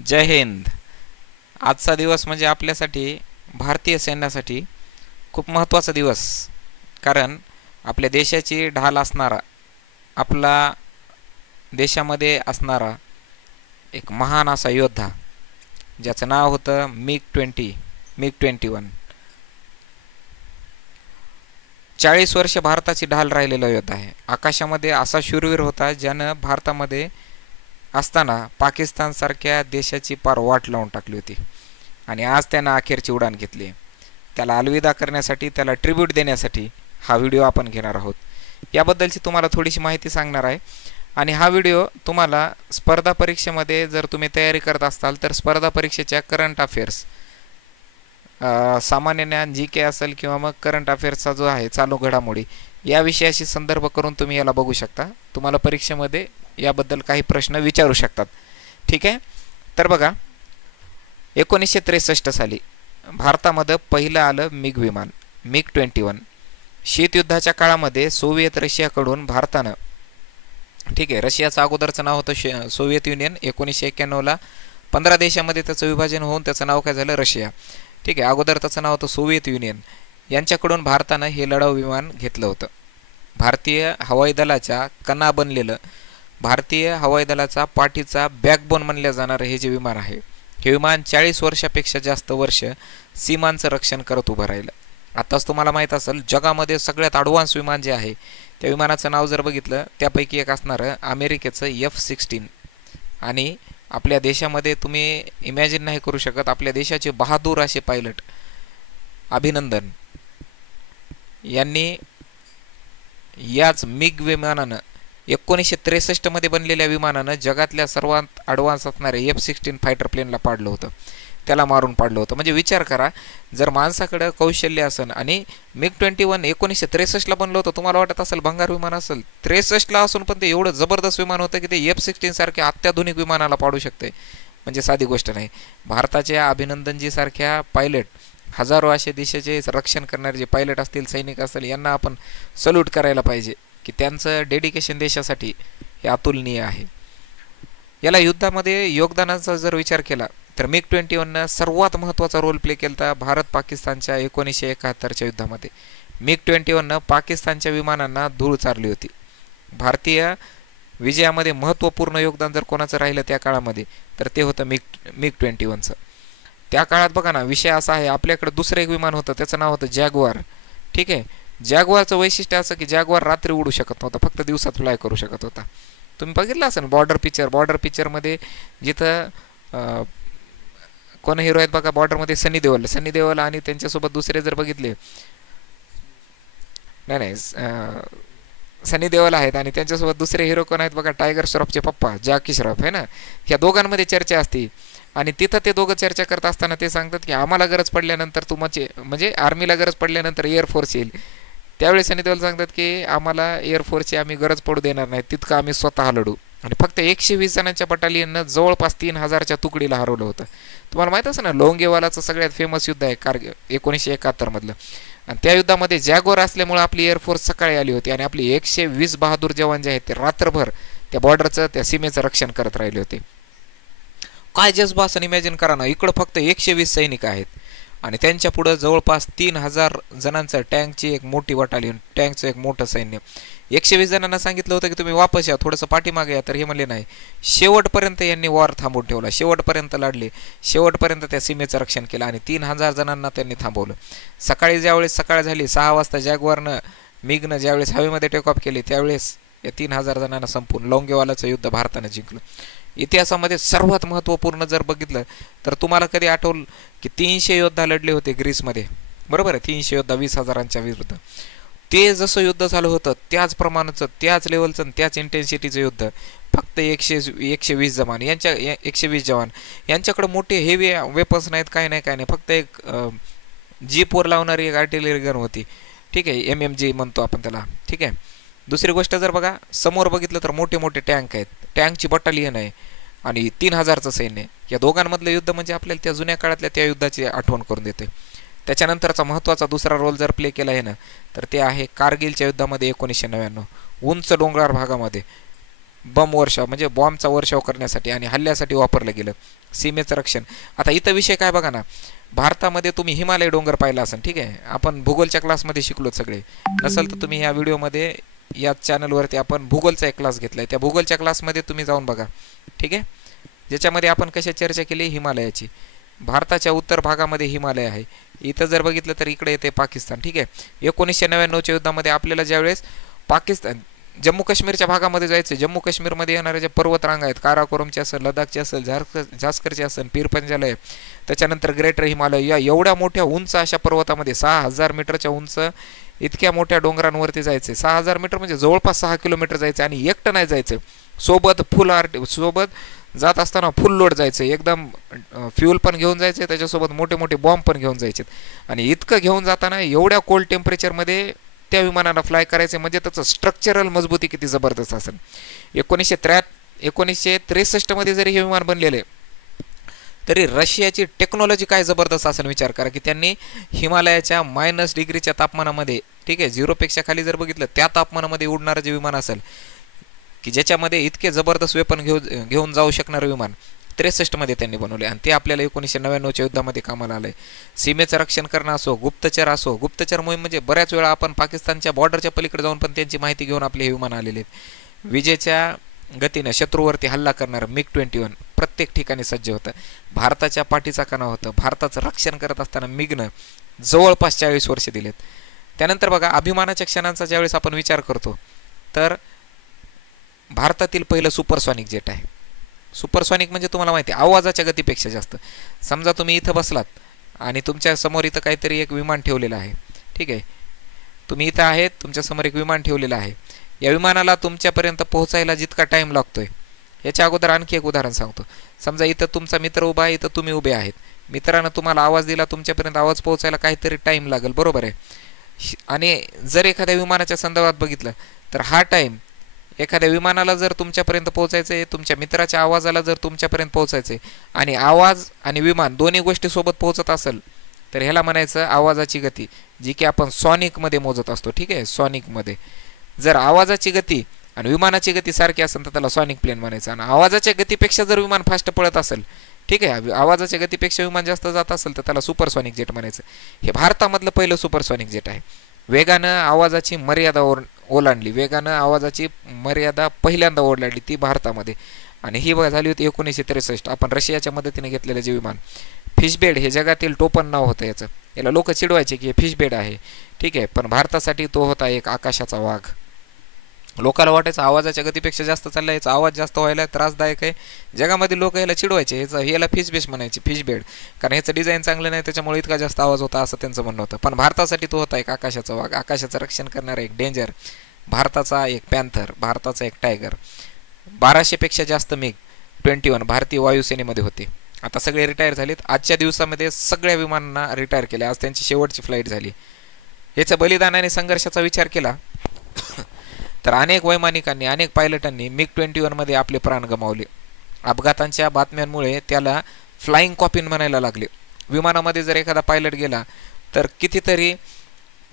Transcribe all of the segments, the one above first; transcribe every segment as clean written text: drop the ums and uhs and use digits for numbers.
जय हिंद. आजचा दिवस म्हणजे आपल्यासाठी भारतीय सैन्यासाठी खूप महत्त्वाचा दिवस. कारण आपल्या देशाची ढाल असणारा, आपला देशामध्ये असणारा एक महान असा योद्धा ज्याचं नाव होतं MiG-21. 40 वर्ष भारताची ढाल राहिलेला योद्धा आहे. आकाशामध्ये असा शूरवीर होता ज्यानं भारतामध्ये असताना पाकिस्तानसारख्या देशाची पार वाट लावून टाकली होती आणि आज त्यानं अखेरची उडान घेतली. त्याला अलविदा करण्यासाठी, त्याला ट्रिब्यूट देण्यासाठी हा व्हिडिओ आपण घेणार आहोत. याबद्दलची तुम्हाला थोडीशी माहिती सांगणार आहे आणि हा व्हिडिओ तुम्हाला स्पर्धा परीक्षेमध्ये जर तुम्ही तयारी करत असाल तर स्पर्धा परीक्षेच्या करंट अफेअर्स, सामान्य ज्ञान GK असेल किंवा मग करंट अफेअर्सचा जो आहे चालू घडामोडी, या विषयाशी संदर्भ करून तुम्ही याला बघू शकता. तुम्हाला परीक्षेमध्ये याबद्दल काही प्रश्न विचारू शकतात. ठीक आहे. तर बघा, 1963 साली भारतामध्ये पहिलं आलं मिग विमान MiG-21. शीतयुद्धाच्या काळामध्ये सोव्हिएत रशियाकडून भारतानं, ठीक आहे, रशियाचं अगोदरचं नाव होतं सोव्हिएत युनियन. 1991ला 15 देशामध्ये त्याचं विभाजन होऊन त्याचं नाव काय झालं? रशिया. ठीक आहे. अगोदर त्याचं नाव होतं सोव्हिएत युनियन. यांच्याकडून भारतानं हे लढाऊ विमान घेतलं होतं. भारतीय हवाई दलाच्या कणा बनलेलं, भारतीय हवाई दलाचा पाठीचा बॅकबोन मानलं जाणारं हे जे विमान आहे, हे विमान 40 वर्षापेक्षा जास्त वर्ष सीमांचं रक्षण करत उभं राहिलं. आताच तुम्हाला माहीत असेल, जगामध्ये सगळ्यात ॲडव्हान्स विमान जे आहे त्या विमानाचं नाव जर बघितलं, त्यापैकी एक असणारं अमेरिकेचं F-16. आणि आपल्या देशामध्ये तुम्ही इमॅजिन नाही करू शकत, आपल्या देशाचे बहादूर असे पायलट अभिनंदन यांनी याच मिग विमानानं 1963 मध्ये बनलेल्या विमानानं जगातल्या सर्वात ॲडव्हान्स असणारे F-16 फायटर प्लेनला पाडलं होतं, त्याला मारून पाडलं होतं. म्हणजे विचार करा, जर माणसाकडं कौशल्य असेल आणि MiG-21 1963ला बनलं होतं, तुम्हाला वाटत असेल भंगार विमान असेल, 63ला असून पण ते एवढं जबरदस्त विमान होतं की ते F-16 सारख्या अत्याधुनिक विमानाला पाडू शकते. म्हणजे साधी गोष्ट नाही. भारताच्या अभिनंदनजी सारख्या पायलट, हजारो असे देशाचे रक्षण करणारे जे पायलट असतील, सैनिक असतील, यांना आपण सल्यूट करायला पाहिजे की त्यांचं डेडिकेशन देशासाठी हे अतुलनीय आहे. याला युद्धामध्ये योगदानाचा जर विचार केला तर MiG-21नं सर्वात महत्त्वाचा रोल प्ले केला भारत पाकिस्तानच्या 1971च्या युद्धामध्ये. MiG-21नं पाकिस्तानच्या विमानांना धूळ चारली होती. भारतीय विजयामध्ये महत्त्वपूर्ण योगदान जर कोणाचं राहिलं त्या काळामध्ये तर ते होतं MiG-21चं. त्या काळात बघा ना, विषय असा आहे, आपल्याकडे दुसरं एक विमान होतं, त्याचं नाव होतं जॅग्वार. ठीक आहे. जॅग्वारचं वैशिष्ट्य असं की जॅग्वार रात्री उडू शकत नव्हता, फक्त दिवसात फ्लाय करू शकत होता. तुम्ही बघितलं असेल बॉर्डर पिक्चरमध्ये, जिथं कोण हिरो आहेत बघा बॉर्डरमध्ये, सनी देओल आणि त्यांच्यासोबत दुसरे जर बघितले, नाही सनी देओल आहेत आणि त्यांच्यासोबत दुसरे हिरो कोण आहेत बघा, टायगर श्रॉफचे पप्पा जॅकी श्रॉफ आहे ना. ह्या दोघांमध्ये चर्चा असते आणि तिथं ते दोघं चर्चा करत असताना ते सांगतात की आम्हाला गरज पडल्यानंतर म्हणजे आर्मीला गरज पडल्यानंतर एअरफोर्स येईल. त्यावेळेस सनी देओल सांगतात की आम्हाला एअरफोर्सची आम्ही गरज पडू देणार नाही, तितकं आम्ही स्वतः लढू. आणि फक्त 120 जणांच्या बटालियननं जवळपास 3000च्या तुकडीला हरवलं होतं. तुम्हाला माहीत असेल ना, लोंगेवालाचं सगळ्यात फेमस युद्ध आहे कारगिल 1971 मधलं. आणि त्या युद्धामध्ये जॅग्वार असल्यामुळे आपली एअरफोर्स सकाळी आली होती आणि आपली 120 बहादूर जवान जे आहेत ते रात्रभर त्या बॉर्डरचं, त्या सीमेचं रक्षण करत राहिले होते. काय जज्बा असं इमॅजिन करा ना, इकडं फक्त 120 सैनिक आहेत आणि त्यांच्या पुढं जवळपास 3000 जणांचं टँकची एक मोठी बटालियन, टँकचं एक मोठं सैन्य. 120 जणांना सांगितलं होतं की तुम्ही वापस या, थोडंसं पाठीमागे या, तर हे म्हणले नाही. शेवटपर्यंत यांनी वॉर थांबवून ठेवला, शेवटपर्यंत लढले, शेवटपर्यंत त्या सीमेचं रक्षण केलं आणि 3000 जणांना त्यांनी थांबवलं. सकाळी ज्यावेळेस सकाळ झाली 6 वाजता जॅग्वारनं मिगनं ज्यावेळेस हवेमध्ये टेक ऑफ केले, त्यावेळेस या 3000 जणांना संपून लोंगेवालाचं युद्ध भारतानं जिंकलं. इतिहासामध्ये सर्वात महत्त्वपूर्ण जर बघितलं तर तुम्हाला कधी आठवलं की 300 योद्धा लढले होते ग्रीसमध्ये, बरोबर आहे, 300 योद्धा 20,000च्या विरुद्ध. ते जसं युद्ध झालं होतं त्याच प्रमाणाचं, त्याच लेवलचं, त्याच इंटेन्सिटीचं युद्ध, फक्त 120 जवान यांच्या 120 जवान यांच्याकडे मोठे हेवी वेपन्स नाहीत, काय नाही, फक्त एक जीपवर लावणारी एक आर्टिलरी गन होती. ठीक आहे, MMG म्हणतो आपण त्याला. ठीक आहे. दुसरी गोष्ट जर बघा, समोर बघितलं तर मोठे मोठे टँक आहेत, टँकची बटालियन आहे आणि 3000चं सैन्य. या दोघांमधलं युद्ध म्हणजे आपल्याला त्या जुन्या काळातल्या त्या युद्धाची आठवण करून देते. त्याच्यानंतरचा महत्त्वाचा दुसरा रोल जर प्ले केला आहे ना, तर ते आहे कारगिलच्या युद्धामध्ये 1999. उंच डोंगराळ भागामध्ये बम वर्षाव म्हणजे बॉम्बचा वर्षाव करण्यासाठी आणि हल्ल्यासाठी वापरलं गेलं. सीमेचं रक्षण. आता इथं विषय काय बघा ना, भारतामध्ये तुम्ही हिमालय डोंगर पाहिला असेल, ठीक आहे, आपण भूगोलच्या क्लासमध्ये शिकलो सगळे. नसेल तर तुम्ही या व्हिडिओमध्ये या चॅनलवरती आपण भूगोलचा एक क्लास घेतला आहे, त्या भूगोलच्या क्लासमध्ये तुम्ही जाऊन बघा, ठीक आहे, ज्याच्यामध्ये आपण कशा चर्चा केली हिमालयाची. भारताच्या उत्तर भागामध्ये हिमालय आहे. इथं जर बघितलं तर इकडे येते पाकिस्तान, ठीक आहे. 1999च्या युद्धामध्ये आपल्याला ज्यावेळेस पाकिस्तान जम्मू काश्मीरच्या भागामध्ये जायचं, जम्मू काश्मीरमध्ये येणारे जे पर्वतरांग आहेत, काराकोरमचे असेल, लडाखचे असेल, झास्करचे असेल, पीरपंजाल, त्याच्यानंतर ग्रेटर हिमालय, या एवढ्या मोठ्या उंच अशा पर्वतामध्ये 6000 मीटरच्या उंच इतक्या मोठ्या डोंगरांवरती जायचे. 6000 मीटर म्हणजे जवळपास 6 किलोमीटर जायचं आणि एकटं नाही जायचं, सोबत सोबत जात असताना फुल लोड जायचं, एकदम फ्यूल पण घेऊन जायचे, त्याच्यासोबत मोठे मोठे बॉम्ब पण घेऊन जायचे. आणि इतकं घेऊन जाताना एवढ्या कोल्ड टेम्परेचरमध्ये त्या विमानाला फ्लाय करायचे, म्हणजे त्याचं स्ट्रक्चरल मजबूती किती जबरदस्त असेल. 1963 मध्ये जरी हे विमान बनलेले तरी रशियाची टेक्नॉलॉजी काय जबरदस्त असेल विचार करा, की त्यांनी हिमालयाच्या -डिग्रीच्या तापमानामध्ये, ठीक आहे, 0पेक्षा खाली जर बघितलं त्या तापमानामध्ये उडणारं जे विमान असेल, की ज्याच्यामध्ये इतके जबरदस्त वेपन घेऊन जाऊ शकणारं विमान 63 मध्ये त्यांनी बनवले. आणि ते आपल्याला 1999च्या युद्धामध्ये कामाला आलंय. सीमेचं रक्षण करणं असो, गुप्तचर असो, गुप्तचर मोहीम म्हणजे बऱ्याच वेळा आपण पाकिस्तानच्या बॉर्डरच्या पलीकडे जाऊन पण त्यांची माहिती घेऊन आपले हे विमान आलेले आहेत. विजेच्या गतीनं शत्रूवरती हल्ला करणारं MiG-21 प्रत्येक ठिकाणी सज्ज होतं. भारताच्या पाठीचा कणा होतं. भारताचं रक्षण करत असताना मिगनं जवळपास 40 वर्ष दिलेत. त्यानंतर बघा, अभिमानाच्या क्षणांचा ज्यावेळेस आपण विचार करतो तर भारतातील पहिलं सुपरसॉनिक जेट आहे. सुपरसॉनिक म्हणजे तुम्हाला माहिती आहे आवाजाच्या गतीपेक्षा जास्त. समजा तुम्ही इथं बसलात आणि तुमच्या समोर इथं काहीतरी एक विमान ठेवलेलं आहे, ठीक आहे, तुम्ही इथं आहेत, तुमच्या समोर एक विमान ठेवलेलं आहे. या विमानाला तुमच्यापर्यंत पोहोचायला जितका टाईम लागतोय, याच्या अगोदर आणखी एक उदाहरण सांगतो. समजा इथं तुमचा मित्र उभा आहे, इथं तुम्ही उभे आहेत, मित्रानं तुम्हाला आवाज दिला, तुमच्यापर्यंत आवाज पोहोचायला काहीतरी टाईम लागेल, बरोबर आहे. आणि जर एखाद्या विमानाच्या संदर्भात बघितलं तर हा टाईम एखाद्या विमानाला जर तुमच्यापर्यंत पोहोचायचं आहे, तुमच्या मित्राच्या आवाजाला जर तुमच्यापर्यंत पोहोचायचं आहे आणि आवाज आणि विमान दोन्ही गोष्टी सोबत पोहोचत असेल तर ह्याला म्हणायचं आवाजाची गती, जी की आपण सॉनिकमध्ये मोजत असतो, ठीक आहे. सॉनिकमध्ये जर आवाजाची गती आणि विमानाची गती सारखी असेल तर त्याला सॉनिक प्लेन म्हणायचं. आणि आवाजाच्या गतीपेक्षा जर विमान फास्ट पळत असेल, ठीक आहे, आवाजाच्या गतीपेक्षा विमान जास्त जात असेल तर त्याला सुपरसॉनिक जेट म्हणायचं. हे भारतामधलं पहिलं सुपरसॉनिक जेट आहे. वेगानं आवाजाची मर्यादा ओलांडली, वेगानं आवाजाची मर्यादा पहिल्यांदा ओलांडली ती भारतामध्ये. आणि ही झाली होती 1963. आपण रशियाच्या मदतीने घेतलेलं जे विमान फिशबेड, हे जगातील टोपण नाव होतं याचं. याला लोक चिडवायचे की हे फिशबेड आहे, ठीक आहे, पण भारतासाठी तो होता एक आकाशाचा वाघ. लोकांना वाटायचं आवाजाच्या गतीपेक्षा जास्त चालला, याचा आवाज जास्त व्हायला त्रासदायक आहे. जगामध्ये लोक याला चिडवायचे, याला फिशबेश म्हणायचे, फिशबेड, कारण ह्याचं डिझाईन चांगलं नाही, त्याच्यामुळे इतका जास्त आवाज होता असं त्यांचं म्हणणं होतं. पण भारतासाठी तो होता एक आकाशाचा वाघ, आकाशाचं रक्षण करणारा एक डेंजर, भारताचा एक पॅन्थर, भारताचा एक टायगर. 1200पेक्षा जास्त MiG-21 भारतीय वायुसेनेमध्ये होते. आता सगळे रिटायर झालेत. आजच्या दिवसामध्ये सगळ्या विमानांना रिटायर केले. आज त्यांची शेवटची फ्लाईट झाली. याच्या बलिदान आणि संघर्षाचा विचार केला तर अनेक वैमानिकांनी, अनेक पायलटांनी MiG-21 मध्ये आपले प्राण गमावले. अपघातांच्या बातम्यांमुळे त्याला फ्लाइंग कॉफिन म्हणायला लागले. विमानामध्ये जर एखादा पायलट गेला तर कितीतरी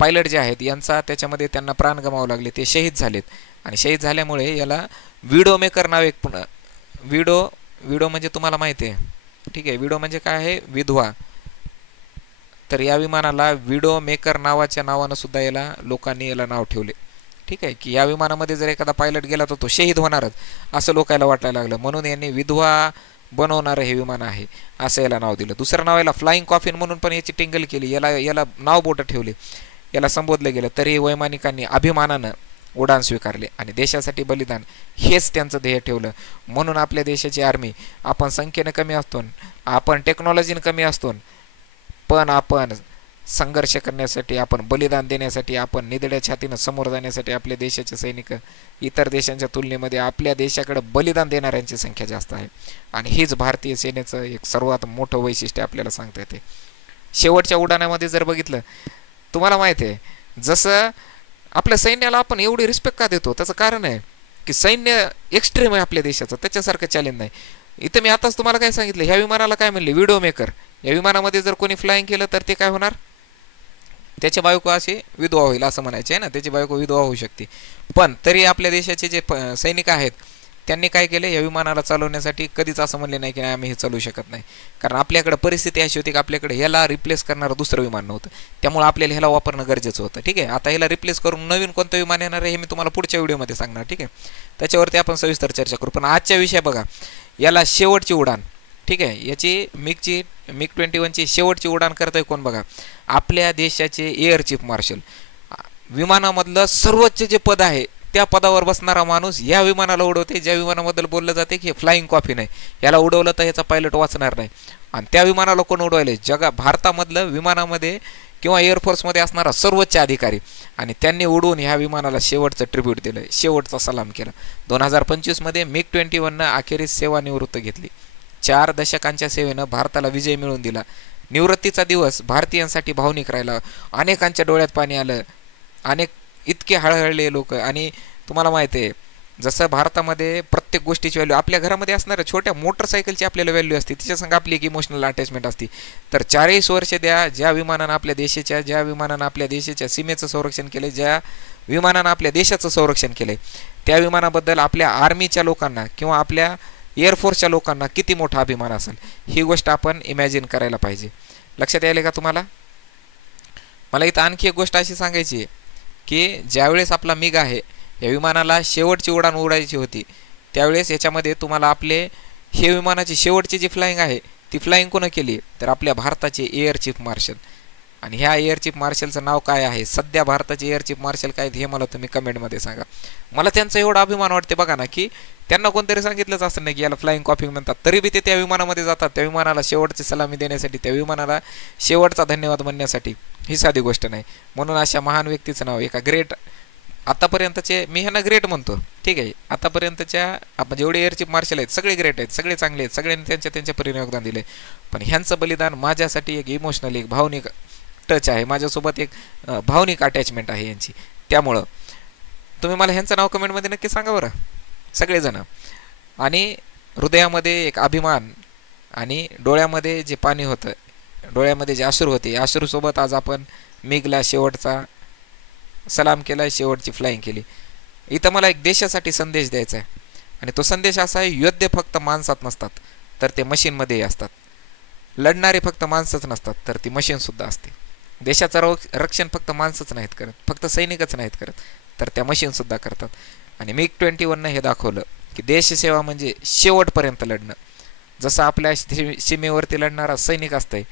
पायलट जे आहेत यांचा त्याच्यामध्ये त्यांना प्राण गमावं लागले, ते शहीद झालेत. आणि शहीद झाल्यामुळे याला विडो मेकर नाव एक विडो म्हणजे तुम्हाला माहिती आहे, ठीक आहे, विडो म्हणजे काय आहे, विधवा. तर या विमानाला विडो मेकर नावाच्या नावानं सुद्धा याला लोकांनी याला नाव ठेवले, ठीक आहे, की या विमानामध्ये जर एखादा पायलट गेला तर तो शहीद होणारच असं लोकांना वाटायला लागलं. म्हणून यांनी विधवा बनवणारं हे विमान आहे असं याला नाव दिलं. दुसरं नाव याला फ्लाइंग कॉफिन म्हणून पण याची टिंगल केली, याला नाव बोटं ठेवले, याला संबोधलं गेलं. तरी वैमानिकांनी अभिमानानं उडान स्वीकारले आणि देशासाठी बलिदान हेच त्यांचं ध्येय ठेवलं. म्हणून आपल्या देशाची आर्मी, आपण संख्येनं कमी असतो, आपण टेक्नॉलॉजीनं कमी असतो, पण आपण संघर्ष करण्यासाठी, आपण बलिदान देण्यासाठी, आपण निधड्या छातीनं समोर जाण्यासाठी आपल्या देशाचे सैनिक इतर देशांच्या तुलनेमध्ये आपल्या देशाकडे बलिदान देणाऱ्यांची संख्या जास्त आहे. आणि हीच भारतीय सेनेचं एक सर्वात मोठं वैशिष्ट्य आपल्याला सांगता येते. शेवटच्या उड्डाणामध्ये जर बघितलं, तुम्हाला माहिती आहे जसं आपल्या सैन्याला आपण एवढी रिस्पेक्ट का देतो, त्याचं कारण आहे की सैन्य एक्स्ट्रीम आहे आपल्या देशाचं, त्याच्यासारखं चॅलेंज नाही. इथं मी आताच तुम्हाला काय सांगितलं, ह्या विमानाला काय म्हणले, विडो मेकर. या विमानामध्ये जर कोणी फ्लाइंग केलं तर ते काय होणार, त्याची बायको अशी विधवा होईल असं म्हणायचे आहे ना, त्याची बायको विधवा होऊ शकते. पण तरी आपल्या देशाचे जे सैनिक आहेत त्यांनी काय केलं, या विमानाला चालवण्यासाठी कधीच असं म्हणले नाही की नाही आम्ही हे चालवू शकत नाही, कारण आपल्याकडे परिस्थिती अशी होती की आपल्याकडे ह्याला रिप्लेस करणारं दुसरं विमान नव्हतं, त्यामुळे आपल्याला ह्याला वापरणं गरजेचं होतं. ठीक आहे, आता ह्याला रिप्लेस करून नवीन कोणतं विमान येणार आहे हे मी तुम्हाला पुढच्या व्हिडिओमध्ये सांगणार. ठीक आहे, त्याच्यावरती आपण सविस्तर चर्चा करू. पण आजच्या विषय बघा, याला शेवटची उडान, ठीक आहे, याची मिग 21ची शेवटची उडान करतोय कोण बघा, आपल्या देशाचे एअर चीफ मार्शल. विमानामधलं सर्वोच्च जे पद आहे त्या पदावर बसणारा माणूस या विमानाला उडवते, ज्या विमानाबद्दल बोललं जाते की फ्लाइंग कॉफी नाही, याला उडवलं तर ह्याचा पायलट वाचणार नाही. आणि त्या विमानाला कोण उडवायले, भारतामधलं विमानामध्ये किंवा एअरफोर्समध्ये असणारा सर्वोच्च अधिकारी, आणि त्यांनी उडवून ह्या विमानाला शेवटचं ट्रिब्यूट दिलं, शेवटचा सलाम केला. 2025मध्ये मिग 21नं अखेरीस सेवानिवृत्त घेतली. 4 दशकांच्या सेवेनं भारताला विजय मिळवून दिला. निवृत्तीचा दिवस भारतीयांसाठी भावनिक राहिला. अनेकांच्या डोळ्यात पाणी आलं, अनेक इतके हळहळले लोक. आणि तुम्हाला माहिती आहे, जसं भारतामध्ये प्रत्येक गोष्टीची व्हॅल्यू आपल्या घरामध्ये असणाऱ्या छोट्या मोटरसायकलची आपल्याला व्हॅल्यू असते, तिच्यासंग आपली एक इमोशनल अटॅचमेंट असते. तर 40 वर्ष ज्या विमानानं आपल्या देशाच्या सीमेचं संरक्षण केलं, ज्या विमानानं आपल्या देशाचं संरक्षण केलं, त्या विमानाबद्दल आपल्या आर्मीच्या लोकांना किंवा आपल्या एअरफोर्सच्या लोकांना किती मोठा अभिमान असेल, ही गोष्ट आपण इमॅजिन करायला पाहिजे. लक्षात यायला का तुम्हाला? मला इथं आणखी एक गोष्ट अशी सांगायची आहे की ज्यावेळेस आपला मिग आहे, या विमानाला शेवटची उडान उडायची होती, त्यावेळेस याच्यामध्ये तुम्हाला आपले हे विमानाची शेवटची जी फ्लाइंग आहे ती फ्लाइंग कोण केली, तर आपल्या भारताचे एअर चीफ मार्शल. आणि ह्या एअर चीफ मार्शलचं नाव काय आहे, सध्या भारताचे एअर चीफ मार्शल काय हे मला तुम्ही कमेंटमध्ये सांगा. मला त्यांचा एवढा अभिमान वाटते बघा ना, की त्यांना कोणतरी सांगितलंच असं नाही की याला फ्लाइंग कॉफी म्हणतात, तरी बी ते त्या विमानामध्ये जातात, त्या विमानाला शेवटची सलामी देण्यासाठी, त्या विमानाला शेवटचा धन्यवाद म्हणण्यासाठी. ही साधी गोष्ट नाही. म्हणून अशा महान व्यक्तीचं नाव, एका ग्रेट, आतापर्यंतचे, मी ह्यांना ग्रेट म्हणतो, ठीक आहे, आतापर्यंतच्या आपण जेवढे एअर चीफ मार्शल आहेत सगळे ग्रेट आहेत, सगळे चांगले आहेत, सगळ्यांनी त्यांच्या परीने योगदान दिले. पण ह्यांचं बलिदान माझ्यासाठी एक इमोशनल, एक भावनिक टच आहे, माझ्यासोबत एक भावनिक अटॅचमेंट आहे यांची. त्यामुळं तुम्ही मला ह्यांचं नाव कमेंटमध्ये नक्की सांगा बरं सगळेजण. आणि हृदयामध्ये एक अभिमान आणि डोळ्यामध्ये जे पाणी होतं, डोळ्यामध्ये जे अश्रू होते, अश्रूसोबत आज आपण मिगला शेवटचा सलाम केला, शेवटची फ्लाइंग केली. इथं मला एक देशासाठी संदेश द्यायचा आहे, आणि तो संदेश असा आहे, योद्धे फक्त माणसात नसतात तर ते मशीनमध्येही असतात. लढणारे फक्त माणसंच नसतात तर ती मशीनसुद्धा असते. देशाचं रक्षण फक्त माणसंच नाहीत करत, फक्त सैनिकच नाहीत करत, तर त्या मशीनसुद्धा करतात. आणि मिग 21नं हे दाखवलं की देशसेवा म्हणजे शेवटपर्यंत लढणं. जसं आपल्या सीमेवरती लढणारा सैनिक असतंय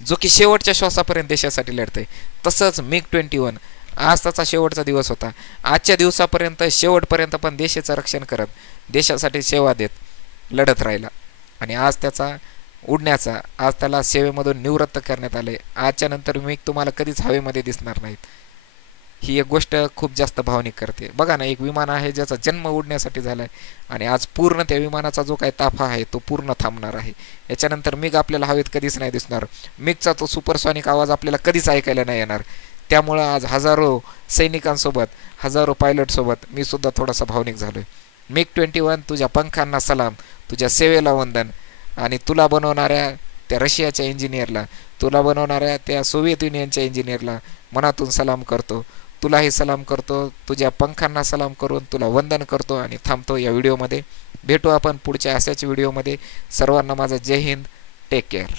जो की शेवटच्या श्वासापर्यंत देशासाठी लढतंय, तसंच मिग 21 आज त्याचा शेवटचा दिवस होता. आजच्या दिवसापर्यंत शेवटपर्यंत पण देशाचं रक्षण करत, देशासाठी सेवा देत लढत राहिला. आणि आज त्याचा उडण्याचा, आज त्याला सेवेमधून निवृत्त करण्यात आले. आजच्या नंतर मिग तुम्हाला कधीच हवेमध्ये दिसणार नाहीत. ही एक गोष्ट खूप जास्त भावनिक करते. बघा ना, एक विमान आहे ज्याचा जन्म उडण्यासाठी झाला आहे, आणि आज पूर्ण त्या विमानाचा जो काही ताफा आहे तो पूर्ण थांबणार आहे. याच्यानंतर मिग आपल्याला हवेत कधीच नाही दिसणार. मिगचा तो सुपरसॉनिक आवाज आपल्याला कधीच ऐकायला नाही येणार. त्यामुळं आज हजारो सैनिकांसोबत, हजारो पायलटसोबत मी सुद्धा थोडासा भावनिक झालो आहे. मिग 21 तुझ्या पंखांना सलाम, तुझ्या सेवेला वंदन, आणि तुला बनवणाऱ्या त्या रशियाच्या इंजिनियरला, तुला बनवणाऱ्या त्या सोव्हिएत युनियनच्या इंजिनियरला मनातून सलाम करतो. तुलाही सलाम करतो, तुझ्या पंखांना सलाम करून तुला वंदन करतो आणि थांबतो या व्हिडिओमध्ये. भेटू आपण पुढच्या अशाच व्हिडिओमध्ये. सर्वांना माझा जय हिंद, टेक केअर.